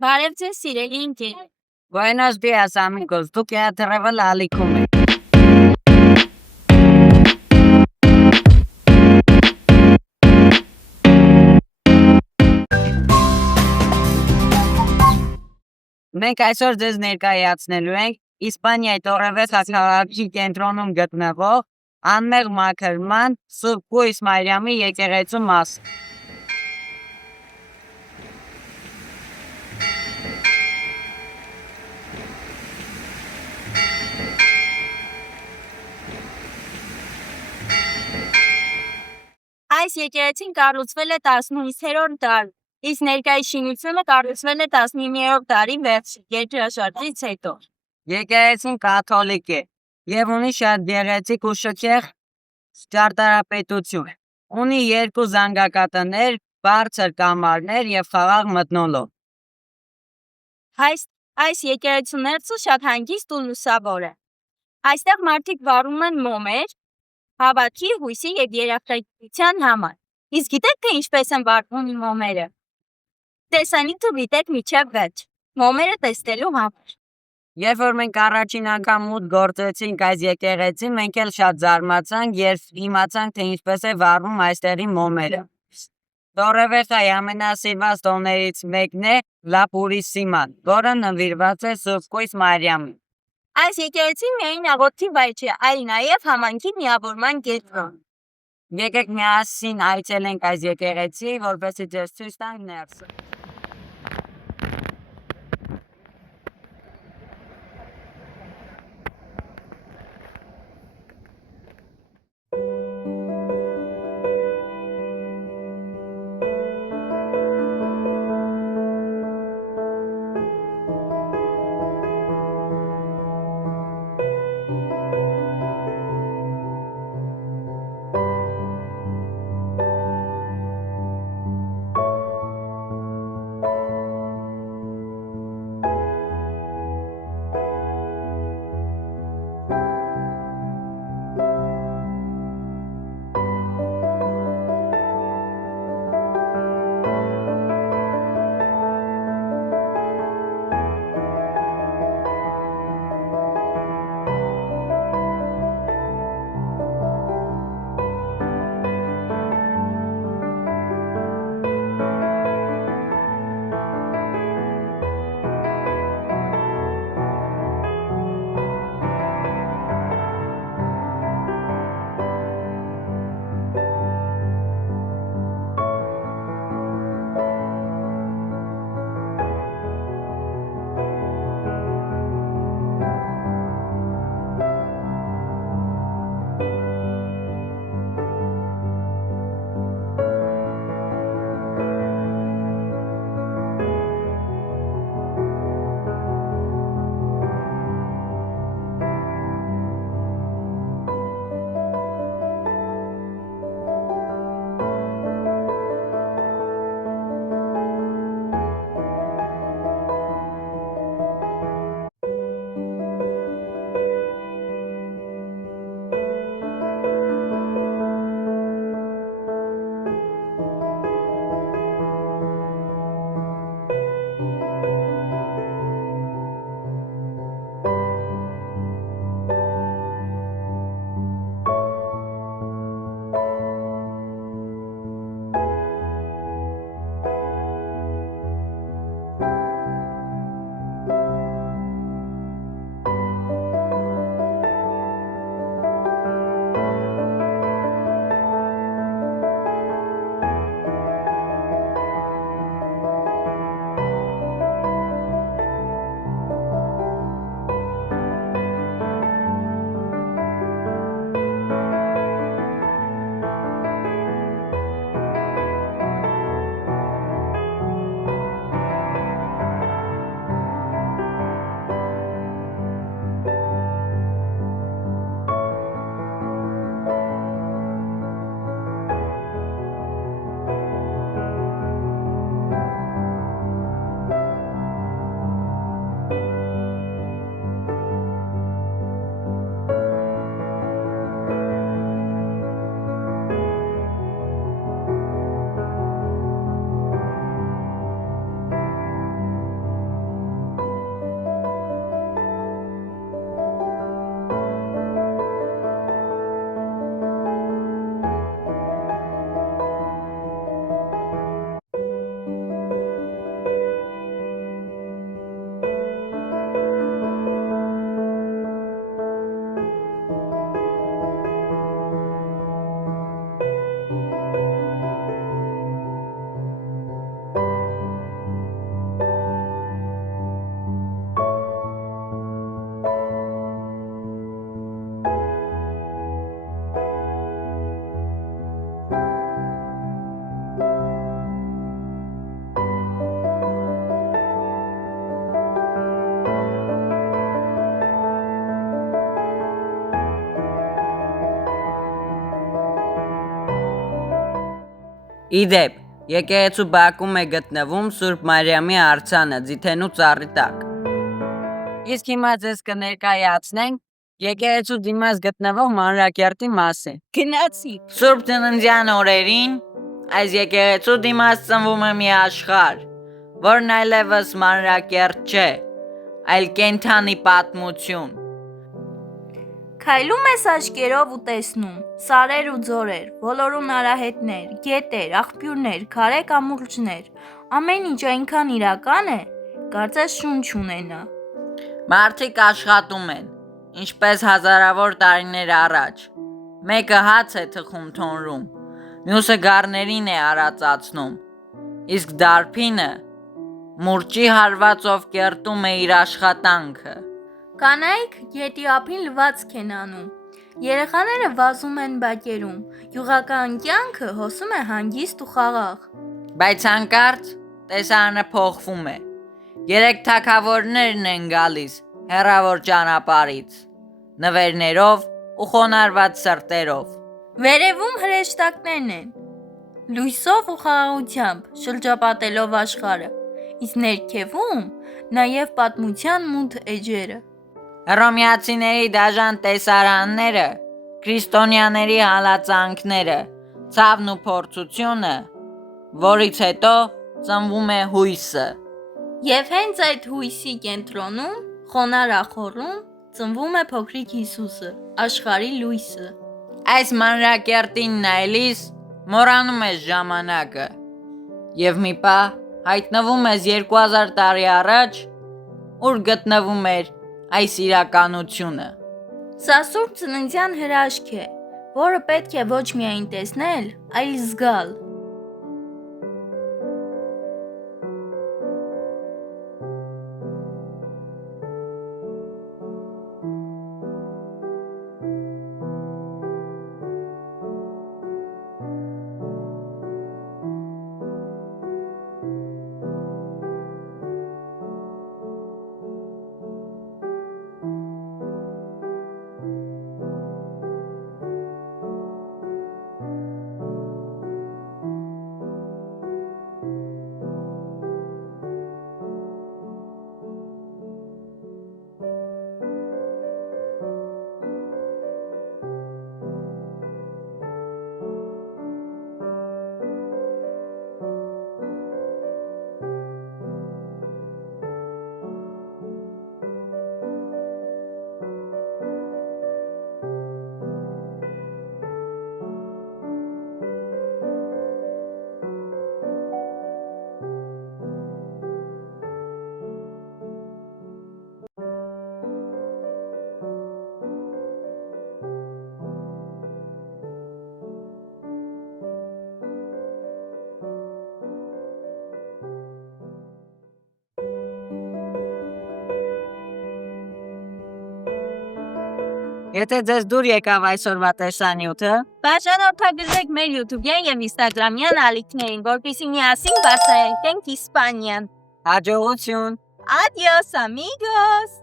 Բարև ձեզ սիրելի ընկեր։ Buenos días, amigos. Դուք եթերևել ալիքում եք։ Մենք այսօր ձեզ ներկայացնելու ենք Իսպանիայի Տորեվես քաղաքի կենտրոնում գտնվող անմեղ մաքրման Սուրբ Կույս Մարիամի եկեղեցու մասին։ Այս եկեղեցին կառուցվել է 15-րդ դարում, իսկ ներկայիս շինությունը կառուցվել է 19-րդ դարի վերջին երկրաշարժից հետո։ Եկեղեցին կաթոլիկ է եւ ունի շատ գեղեցիկ ու շքեղ ճարտարապետություն։ Ունի 2 զանգակատներ, բարձր կամարներ եւ խաղաղ մթնոլորտ։ Այս եկեղեցու ներսը շատ հանգիստ ու լուսավոր է։ Այստեղ մարդիկ վառում են մոմեր, հավատքի, հույսի եւ երախտագիտության համար։ Իսկ գիտեք թե ինչպես են վառվում մոմերը։ Տեսանյութը դիտեք մինչև վերջ։ Մոմերը տեսնելու համար։ Երբ որ մենք առաջին անգամ մուտք գործեցինք այս եկեղեցին, մենք էլ շատ զարմացանք, երբ իմացանք, թե ինչպես է վառվում այստեղի մոմերը։ Տորեվեսայի ամենասիրված տոներից մեկն է Լա Պուրիսիման, որը նվիրված է Սուրբ Կույս Մարիամին։ Այս եկեղեցին միայն աղոթքի վայր չէ, այլ նաև համայնքի միավորման կենտրոն։ Եկեք միասին այցելենք այս եկեղեցի, որպեսզի ձեզ ցույց տանք ներսը։ Իդեպ, եկեղեցու բակում է գտնվում Սուրբ Մարիամի արձանը Ձիթենու ծառի տակ։ Իսկ հիմա ձեզ կներկայացնենք եկեղեցու դիմաց գտնվող մանրակերտի մասին։ Գնացիք։ Սուրբ ծննդյան օրերին այս եկեղեցու դիմաց ծնվում է մի աշխարհ, որն այլևս մանրակերտ չէ, այլ կենդանի պատմություն։ Քայլում ես աչքերով ու տեսնում սարեր ու ձորեր, ոլորուն արահետներ, գետեր, աղբյուրներ, քարե կամուրջներ, ամեն ինչ այնքան իրական է, կարծես շունչ ունենա։ Մարդիկ աշխատում են, ինչպես հազարավոր տարիներ առաջ։ Մեկը հաց է թխում թոնրում, մյուսը գառներին է արածացնում, իսկ դարբինը մուրճի հարվածով կերտում է իր աշխատանքը։ Կանայք գետի ափին լվացք են անում, երեխաները վազում են բակերում, յուղական կյանքը հոսում է հանգիստ ու խաղաղ։ Բայց հանկարծ տեսարանը փոխվում է։ 3 թագավորներն են գալիս հեռավոր ճանապարհից, նվերներով ու խոնարհված սրտերով։ Վերևում հրեշտակներն են, լույսով ու խաղաղությամբ շրջապատելով աշխարհը, իսկ ներքևում նաև պատմության մութ էջերը։ Հռոմեացիների դաժան տեսարանները, քրիստոնյաների հալածանքները, ցավն ու փորձությունը, որից հետո ծնվում է հույսը։ Եվ հենց այդ հույսի կենտրոնում, խոնար ախոռում, ծնվում է փոքրիկ Հիսուսը, աշխարհի լույսը։ Այս մանրակերտին նայելիս մոռանում ես ժամանակը եւ մի պահ հայտնվում ես 2000 տարի առաջ, ուր գտնվում էր այս իրականությունը։ Սա Սուրբ Ծննդյան հրաշք է, որը պետք է ոչ միայն տեսնել, այլ զգալ։ Եթե ձեզ դուր եկավ այսօրվա տեսանյութը, Բաժանորդագրվեք մեր YouTube-յան եւ Instagram-յան ալիքներին, որպեսզի միասին բացահայտենք Իսպանիան։ հաջողություն։ Adiós, amigos!